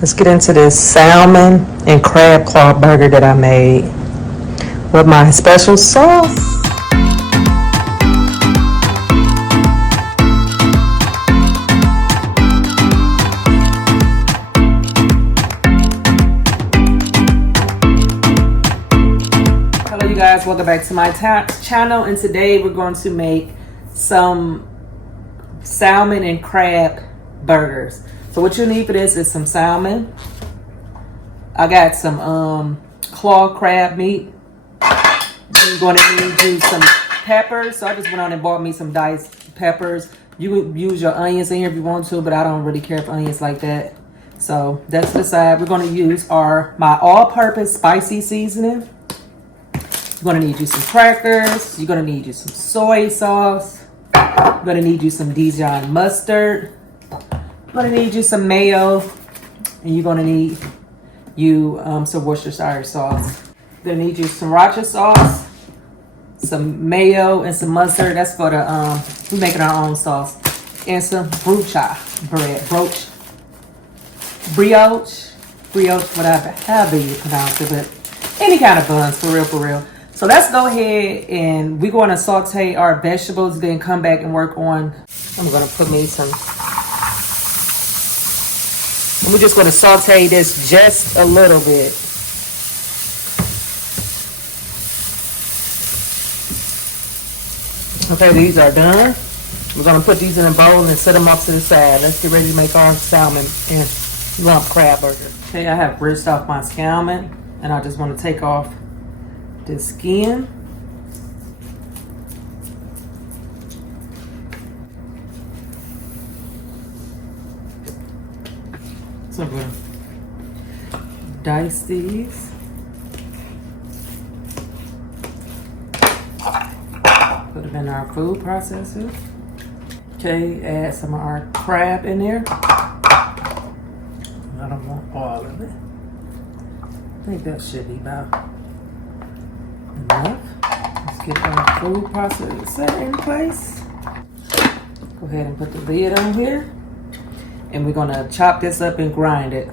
Let's get into this salmon and crab claw burger that I made with my special sauce. Hello you guys, welcome back to my channel, and today we're going to make some salmon and crab burgers. So what you need for this is some salmon. I got some claw crab meat. You're going to need you some peppers. So I just went out and bought me some diced peppers. You can use your onions in here if you want to, but I don't really care for onions like that. So that's the side. We're going to use my all-purpose spicy seasoning. You're going to need you some crackers. You're going to need you some soy sauce. You're going to need you some Dijon mustard. You're going to need you some mayo. And you're going to need you some Worcestershire sauce. You're going to need you some sriracha sauce, some mayo, and some mustard. That's for the, we're making our own sauce. And some brucha bread. Brioche, whatever, however you pronounce it. But any kind of buns, for real. So let's go ahead and we're going to saute our vegetables, then come back and work on. I'm going to put me some. And we're just going to saute this just a little bit. Okay, these are done. We're going to put these in a bowl and set them off to the side. Let's get ready to make our salmon and lump crab burger. Okay, I have rinsed off my salmon, and I just want to take off the skin. So I'm going to dice these. Put them in our food processor. Okay, add some of our crab in there. I don't want all of it. I think that should be about enough. Let's get our food processor in place. Go ahead and put the lid on here. And we're gonna chop this up and grind it.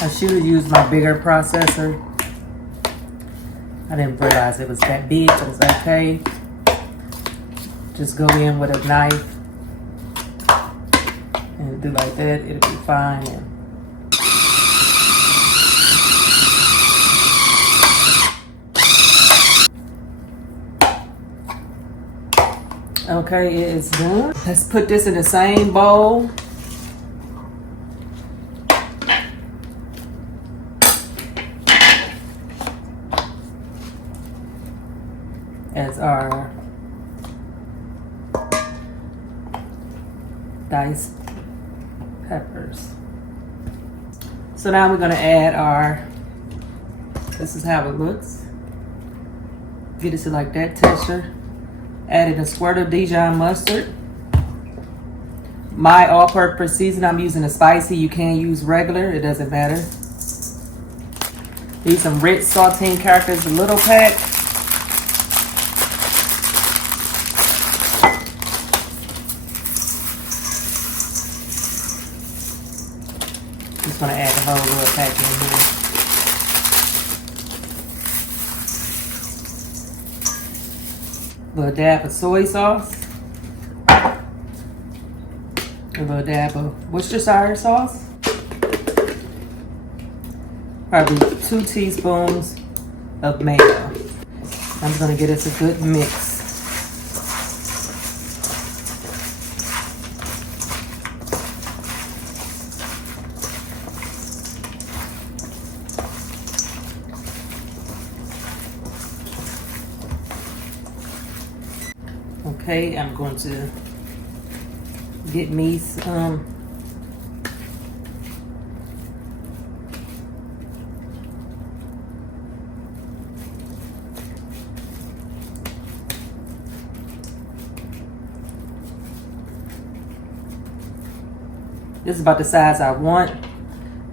I should have used my bigger processor. I didn't realize it was that big, but it's okay. Just go in with a knife and do like that, it'll be fine. Okay, it is done. Let's put this in the same bowl as our diced peppers. So now we're going to add this is how it looks. Get it to like that texture. Added a squirt of Dijon mustard. My all-purpose seasoning, I'm using a spicy. You can use regular, it doesn't matter. These some rich saltine characters, a little pack. Just gonna add the whole little pack in here. A little dab of soy sauce. A little dab of Worcestershire sauce. Probably 2 teaspoons of mayo. I'm gonna get us a good mix. Okay, I'm going to get me some This is about the size I want.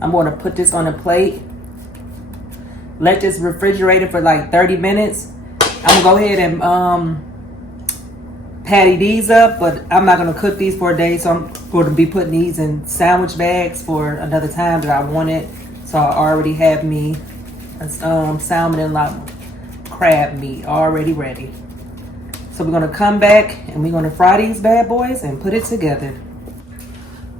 I'm going to put this on a plate. Let this refrigerate it for like 30 minutes. I'm going to go ahead and patty these up, but I'm not gonna cook these for a day, so I'm going to be putting these in sandwich bags for another time that I want it. So I already have me a salmon and crab meat already ready. So we're gonna come back and we're gonna fry these bad boys and put it together.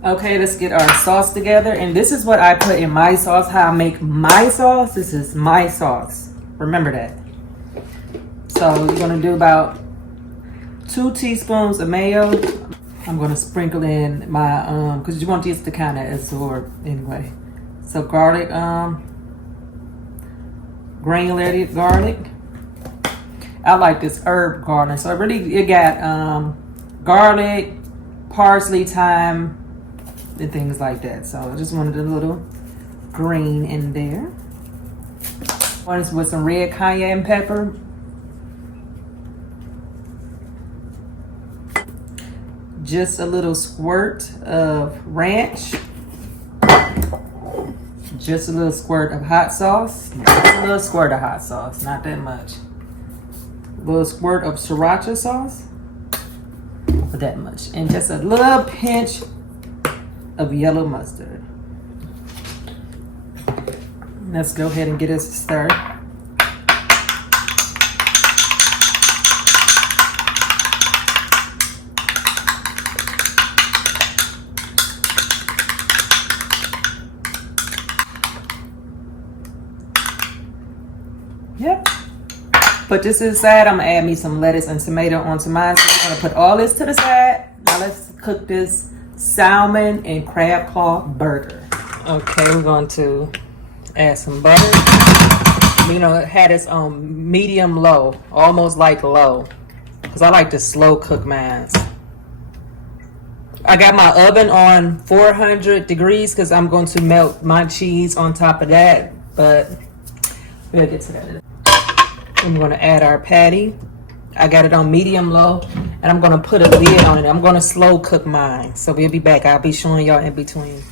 Okay, let's get our sauce together. And this is what I put in my sauce, how I make my sauce. This is my sauce. Remember that. So you're gonna do about 2 teaspoons of mayo. I'm gonna sprinkle in my, cause you want these to kind of absorb anyway. So garlic, granulated garlic. I like this herb garlic. So it got garlic, parsley, thyme, and things like that. So I just wanted a little green in there. One is with some red cayenne pepper. Just a little squirt of ranch. Just a little squirt of hot sauce. Just a little squirt of hot sauce, not that much. A little squirt of sriracha sauce. Not that much. And just a little pinch of yellow mustard. Let's go ahead and get us started. Yep. Put this to the side. I'm gonna add me some lettuce and tomato onto mine. So I'm gonna put all this to the side. Now let's cook this salmon and crab claw burger. Okay, we're going to add some butter. You know, it had this on medium low, almost like low, because I like to slow cook mine. I got my oven on 400 degrees because I'm going to melt my cheese on top of that, but we'll get to that. I'm going to add our patty. I got it on medium low, and I'm going to put a lid on it. I'm going to slow cook mine, so we'll be back. I'll be showing y'all in between.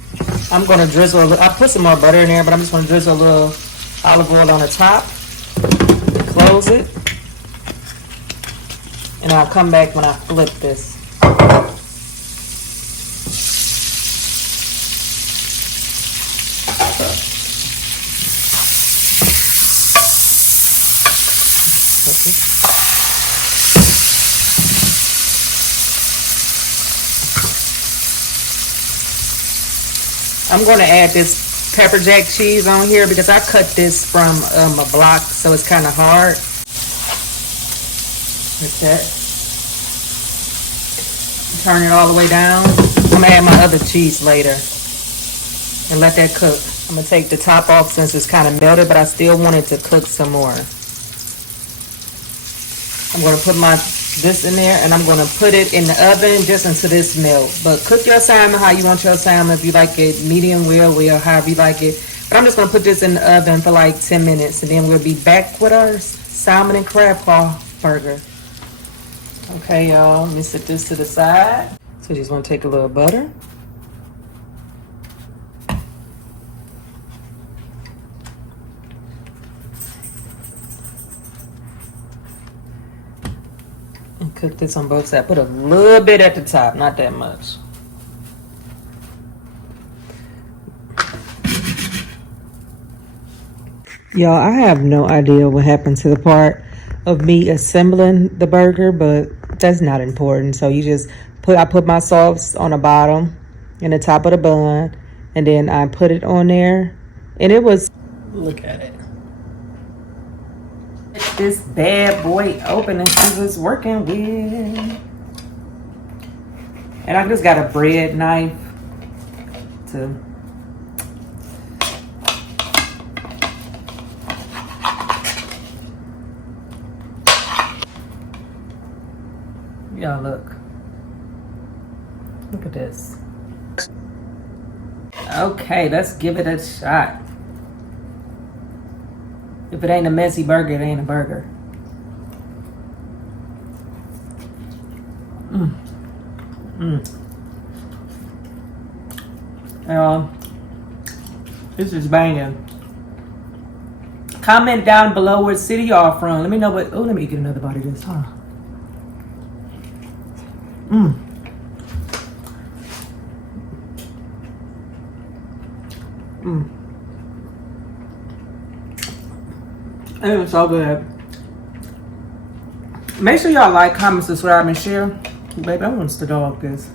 I'm going to drizzle a little. I put some more butter in there, but I'm just going to drizzle a little olive oil on the top. Close it, and I'll come back when I flip this. I'm going to add this pepper jack cheese on here because I cut this from a block, so it's kind of hard. Like that. Turn it all the way down. I'm going to add my other cheese later and let that cook. I'm going to take the top off since it's kind of melted, but I still want it to cook some more. I'm going to put this in there, and I'm going to put it in the oven just until this melt. But cook your salmon how you want your salmon. If you like it medium well, however you like it. But I'm just going to put this in the oven for like 10 minutes, and then we'll be back with our salmon and crab claw burger. Okay, y'all, let me set this to the side. So just want to take a little butter. Cook this on both sides. Put a little bit at the top, not that much. Y'all, I have no idea what happened to the part of me assembling the burger, but that's not important. So you just I put my sauce on the bottom and the top of the bun, and then I put it on there, and it was, look at it. This bad boy open and see what's working with. And I just got a bread knife to y'all look at this. Okay, let's give it a shot. If it ain't a messy burger, it ain't a burger. This is banging. Comment down below what city y'all from. Let me know what. Oh, let me get another bite of this, huh? Mmm. Mmm. It was so good. Make sure y'all like, comment, subscribe, and share. Baby, I want to dog this.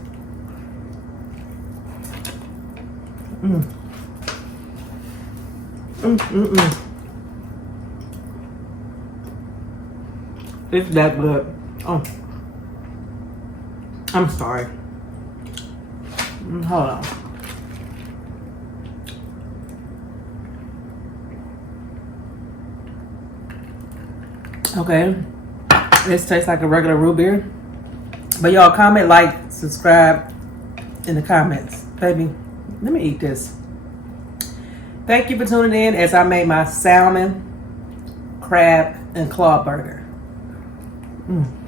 Mmm. Mmm, mmm, mmm. It's that good. Oh. I'm sorry. Hold on. Okay. This tastes like a regular root beer. But y'all comment, like, subscribe in the comments. Baby, let me eat this. Thank you for tuning in as I made my salmon, crab, and claw burger. Mmm.